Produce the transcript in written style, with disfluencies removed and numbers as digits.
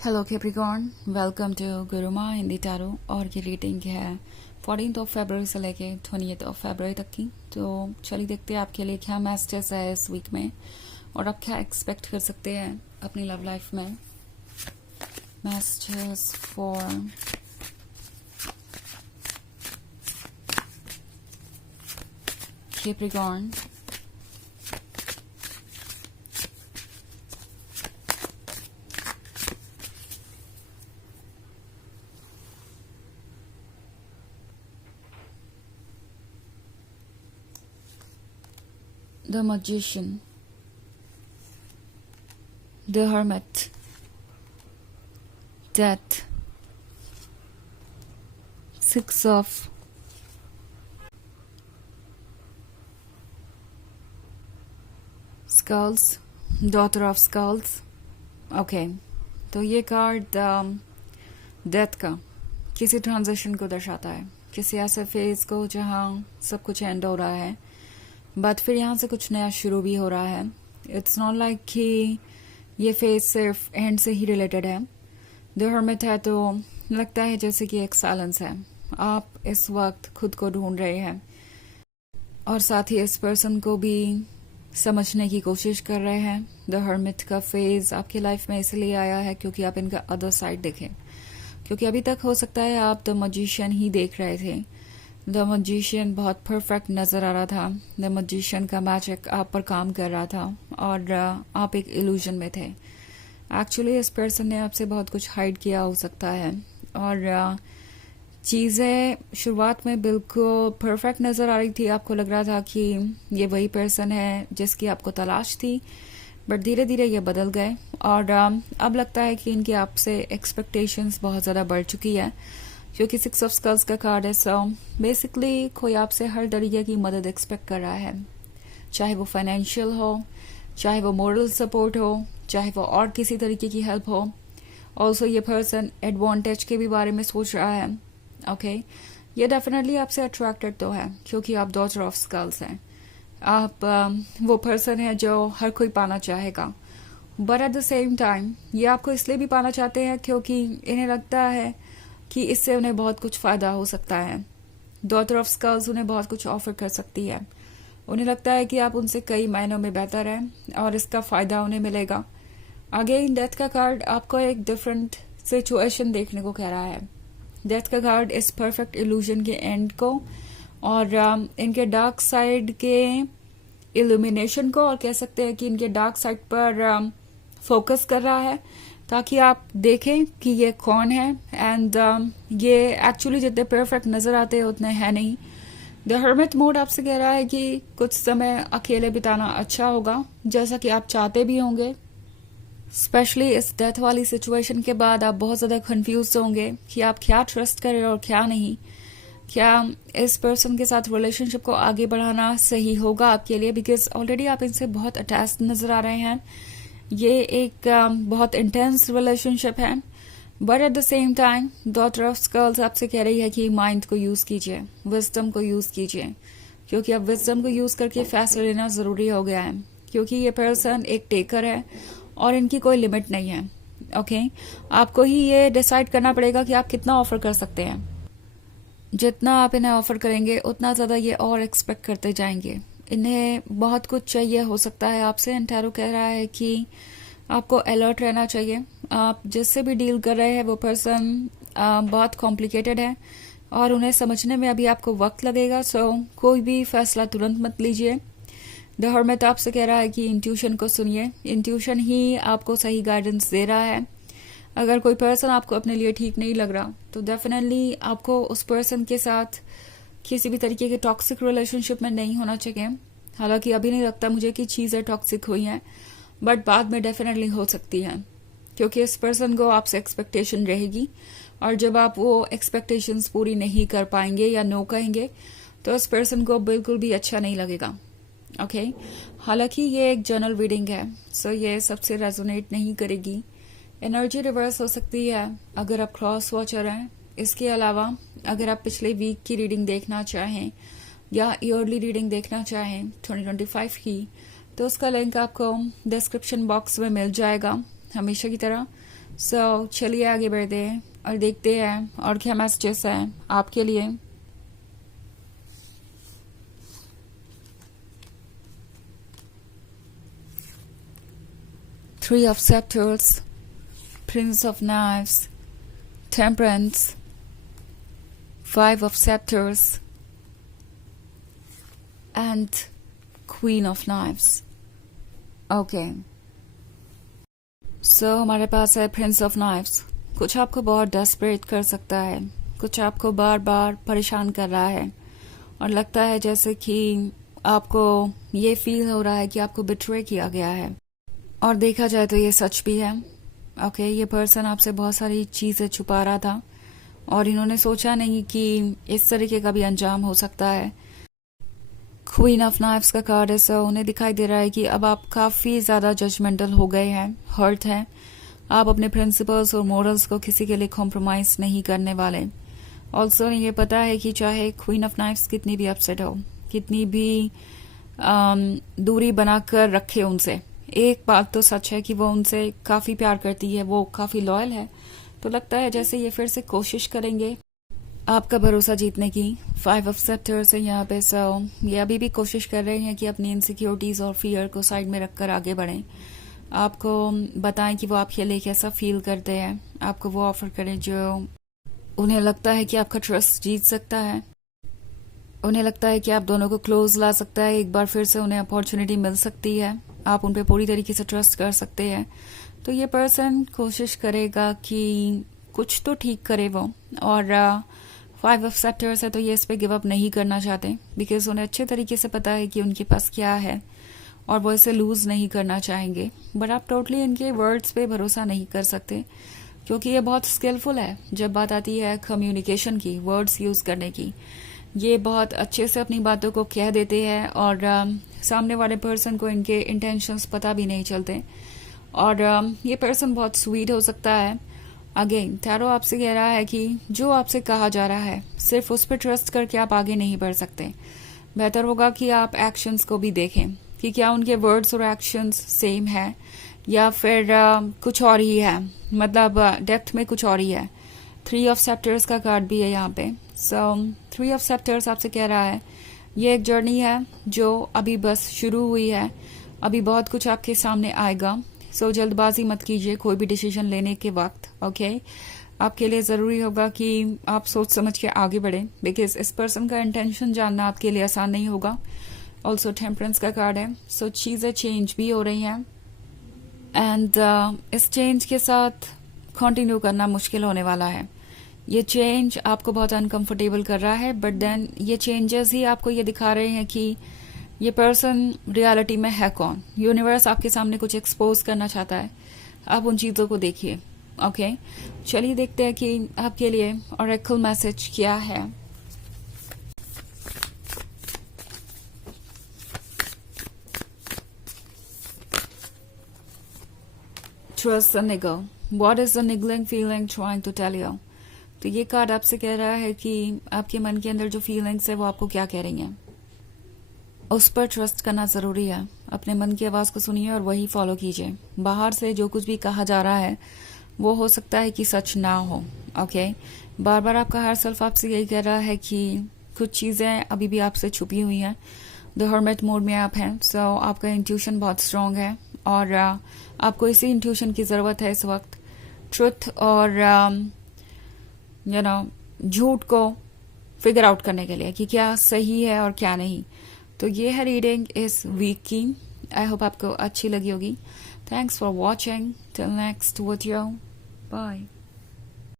Hello Capricorn, welcome to Guruma Hindi tarot. और ये reading है 14 फरवरी से लेके 20 फरवरी तक की। तो चलिए देखते हैं आपके लिए क्या मैसेजेस है इस वीक में और आप क्या एक्सपेक्ट कर सकते हैं अपनी लव लाइफ में। Messages for Capricorn. The Magician, The Hermit, Death, Six of Skulls, Daughter of Skulls। Okay, तो ये कार्ड डेथ का किसी ट्रांजिशन को दर्शाता है, किसी ऐसे फेज को जहाँ सब कुछ एंड हो रहा है बट फिर यहाँ से कुछ नया शुरू भी हो रहा है। इट्स नॉट लाइक कि ये फेज सिर्फ एंड से ही रिलेटेड है। द हर्मिट है तो लगता है जैसे कि एक साइलेंस है, आप इस वक्त खुद को ढूंढ रहे हैं और साथ ही इस पर्सन को भी समझने की कोशिश कर रहे हैं। द हर्मिट का फेज आपकी लाइफ में इसलिए आया है क्योंकि आप इनका अदर साइड देखें, क्योंकि अभी तक हो सकता है आप द मजिशियन ही देख रहे थे। द मजिशियन बहुत परफेक्ट नजर आ रहा था। द मजिशियन का मैजिक आप पर काम कर रहा था और आप एक इल्यूजन में थे। एक्चुअली इस पर्सन ने आपसे बहुत कुछ हाइड किया हो सकता है और चीज़ें शुरुआत में बिल्कुल परफेक्ट नज़र आ रही थी। आपको लग रहा था कि ये वही पर्सन है जिसकी आपको तलाश थी, बट धीरे धीरे ये बदल गए और अब लगता है कि इनकी आपसे एक्सपेक्टेशंस बहुत ज़्यादा बढ़ चुकी है क्योंकि सिक्स ऑफ स्कल्स का कार्ड है। सो बेसिकली कोई आपसे हर तरीके की मदद एक्सपेक्ट कर रहा है, चाहे वो फाइनेंशियल हो, चाहे वो मोरल सपोर्ट हो, चाहे वो और किसी तरीके की हेल्प हो। ऑल्सो ये पर्सन एडवांटेज के भी बारे में सोच रहा है। ओके, ये डेफिनेटली आपसे अट्रैक्टेड तो है क्योंकि आप डॉटर ऑफ स्कल्स हैं। आप वो पर्सन है जो हर कोई पाना चाहेगा, but at the same time ये आपको इसलिए भी पाना चाहते हैं क्योंकि इन्हें लगता है कि इससे उन्हें बहुत कुछ फायदा हो सकता है। डॉटर ऑफ स्कल्स उन्हें बहुत कुछ ऑफर कर सकती है। उन्हें लगता है कि आप उनसे कई मायनों में बेहतर हैं और इसका फायदा उन्हें मिलेगा। अगेन डेथ का कार्ड आपको एक डिफरेंट सिचुएशन देखने को कह रहा है। डेथ का कार्ड इस परफेक्ट इल्यूजन के एंड को और इनके डार्क साइड के इल्यूमिनेशन को, और कह सकते हैं कि इनके डार्क साइड पर फोकस कर रहा है ताकि आप देखें कि ये कौन है। एंड ये एक्चुअली जितने परफेक्ट नजर आते हैं उतने हैं नहीं। द हर्मिट मोड आपसे कह रहा है कि कुछ समय अकेले बिताना अच्छा होगा, जैसा कि आप चाहते भी होंगे। स्पेशली इस डेथ वाली सिचुएशन के बाद आप बहुत ज़्यादा कंफ्यूज होंगे कि आप क्या ट्रस्ट करें और क्या नहीं। क्या इस पर्सन के साथ रिलेशनशिप को आगे बढ़ाना सही होगा आपके लिए, बिकॉज ऑलरेडी आप इनसे बहुत अटैच नजर आ रहे हैं। ये एक बहुत इंटेंस रिलेशनशिप है, but at the same time daughter of skulls आपसे कह रही है कि माइंड को यूज कीजिए, विजडम को यूज कीजिए, क्योंकि अब विजडम को यूज करके फैसला लेना जरूरी हो गया है क्योंकि ये पर्सन एक टेकर है और इनकी कोई लिमिट नहीं है। ओके, आपको ही ये डिसाइड करना पड़ेगा कि आप कितना ऑफर कर सकते हैं। जितना आप इन्हें ऑफर करेंगे उतना ज्यादा ये और एक्सपेक्ट करते जाएंगे। इन्हें बहुत कुछ चाहिए हो सकता है आपसे। एंटारो कह रहा है कि आपको अलर्ट रहना चाहिए। आप जिससे भी डील कर रहे हैं वो पर्सन बहुत कॉम्प्लिकेटेड है और उन्हें समझने में अभी आपको वक्त लगेगा। सो कोई भी फैसला तुरंत मत लीजिए। द हर्मिट आपसे कह रहा है कि इंट्यूशन को सुनिए, इंट्यूशन ही आपको सही गाइडेंस दे रहा है। अगर कोई पर्सन आपको अपने लिए ठीक नहीं लग रहा तो डेफिनेटली आपको उस पर्सन के साथ किसी भी तरीके के टॉक्सिक रिलेशनशिप में नहीं होना चाहिए। हालांकि अभी नहीं लगता मुझे कि चीजें टॉक्सिक हुई हैं, बट बाद में डेफिनेटली हो सकती है क्योंकि इस पर्सन को आपसे एक्सपेक्टेशन रहेगी और जब आप वो एक्सपेक्टेशंस पूरी नहीं कर पाएंगे या नो कहेंगे तो इस पर्सन को बिल्कुल भी अच्छा नहीं लगेगा। ओके, हालांकि ये एक जनरल रीडिंग है, सो ये सबसे रेजोनेट नहीं करेगी। एनर्जी रिवर्स हो सकती है अगर आप क्रॉस वॉचर हैं। इसके अलावा अगर आप पिछले वीक की रीडिंग देखना चाहें या ईयरली रीडिंग देखना चाहें 2025 की, तो उसका लिंक आपको डिस्क्रिप्शन बॉक्स में मिल जाएगा हमेशा की तरह। सो चलिए आगे बढ़ते हैं और देखते हैं और क्या मैसेजेस हैं आपके लिए। Three of sceptres, prince of knives, temperance, five of sceptres and queen of knives. Okay, so हमारे पास है प्रिंस ऑफ नाइव्स। कुछ आपको बहुत डेस्परेट कर सकता है, कुछ आपको बार बार परेशान कर रहा है और लगता है जैसे कि आपको ये फील हो रहा है कि आपको बिट्रे किया गया है। और देखा जाए तो ये सच भी है। ओके, ये पर्सन आपसे बहुत सारी चीज़ें छुपा रहा था और इन्होंने सोचा नहीं कि इस तरीके का भी अंजाम हो सकता है। क्वीन ऑफ नाइफ्स का कार्ड है, सो उन्हें दिखाई दे रहा है कि अब आप काफ़ी ज़्यादा जजमेंटल हो गए हैं, हर्ट हैं। आप अपने प्रिंसिपल्स और मोरल्स को किसी के लिए कॉम्प्रोमाइज़ नहीं करने वाले। ऑल्सो ये पता है कि चाहे क्वीन ऑफ नाइफ्स कितनी भी अपसेट हो, कितनी भी दूरी बनाकर रखे उनसे, एक बात तो सच है कि वो उनसे काफ़ी प्यार करती है, वो काफ़ी लॉयल है। तो लगता है जैसे ये फिर से कोशिश करेंगे आपका भरोसा जीतने की। फाइव ऑफ सेप्टर्स है यहाँ पे, सो ये अभी भी कोशिश कर रहे हैं कि अपनी इनसिक्योरिटीज़ और फियर को साइड में रखकर आगे बढ़ें। आपको बताएं कि वो आपके लिए कैसा फील करते हैं, आपको वो ऑफर करें जो उन्हें लगता है कि आपका ट्रस्ट जीत सकता है। उन्हें लगता है कि आप दोनों को क्लोज ला सकता है, एक बार फिर से उन्हें अपॉर्चुनिटी मिल सकती है, आप उन पर पूरी तरीके से ट्रस्ट कर सकते हैं। तो ये पर्सन कोशिश करेगा कि कुछ तो ठीक करे वो। और फाइव ऑफ सेप्टर्स है तो ये इस पे गिव अप नहीं करना चाहते, बिकॉज उन्हें अच्छे तरीके से पता है कि उनके पास क्या है और वो इसे लूज नहीं करना चाहेंगे। बट आप टोटली इनके वर्ड्स पे भरोसा नहीं कर सकते, क्योंकि ये बहुत स्किलफुल है जब बात आती है कम्युनिकेशन की, वर्ड्स यूज करने की। ये बहुत अच्छे से अपनी बातों को कह देते हैं और सामने वाले पर्सन को इनके इंटेंशंस पता भी नहीं चलते। और ये पर्सन बहुत स्वीट हो सकता है। अगेन टैरो आपसे कह रहा है कि जो आपसे कहा जा रहा है सिर्फ उस पर ट्रस्ट करके आप आगे नहीं बढ़ सकते। बेहतर होगा कि आप एक्शंस को भी देखें कि क्या उनके वर्ड्स और एक्शंस सेम है या फिर कुछ और ही है, मतलब डेप्थ में कुछ और ही है। थ्री ऑफ सेप्टर्स का कार्ड भी है यहाँ पे। सो थ्री ऑफ सेप्टर्स आपसे कह रहा है ये एक जर्नी है जो अभी बस शुरू हुई है, अभी बहुत कुछ आपके सामने आएगा। सो जल्दबाजी मत कीजिए कोई भी डिसीजन लेने के वक्त। ओके, आपके लिए ज़रूरी होगा कि आप सोच समझ के आगे बढ़ें, बिकॉज इस पर्सन का इंटेंशन जानना आपके लिए आसान नहीं होगा। ऑल्सो टेम्परेंस का कार्ड है, सो चीज़ें चेंज भी हो रही हैं एंड इस चेंज के साथ कंटिन्यू करना मुश्किल होने वाला है। ये चेंज आपको बहुत अनकंफर्टेबल कर रहा है, बट देन ये चेंजेस ही आपको ये दिखा रहे हैं कि ये पर्सन रियलिटी में है कौन। यूनिवर्स आपके सामने कुछ एक्सपोज करना चाहता है, आप उन चीज़ों को देखिए। ओके, चलिए देखते हैं कि आपके लिए ऑरेकल मैसेज क्या है। Trust the niggle, what is the niggling feeling trying to tell you. तो ये कार्ड आपसे कह रहा है कि आपके मन के अंदर जो फीलिंग्स है वो आपको क्या कह रही हैं, उस पर ट्रस्ट करना ज़रूरी है। अपने मन की आवाज़ को सुनिए और वही फॉलो कीजिए। बाहर से जो कुछ भी कहा जा रहा है वो हो सकता है कि सच ना हो। ओके, बार बार आपका हर सेल्फ आपसे यही कह रहा है कि कुछ चीज़ें अभी भी आपसे छुपी हुई हैं। द हर्मिट मोड में आप हैं, सो आपका इंट्यूशन बहुत स्ट्रांग है और आपको इसी इंट्यूशन की ज़रूरत है इस वक्त ट्रुथ और झूठ को फिगर आउट करने के लिए कि क्या सही है और क्या नहीं। तो ये है रीडिंग इस वीक की। आई होप आपको अच्छी लगी होगी। Thanks for watching. Till next video, bye.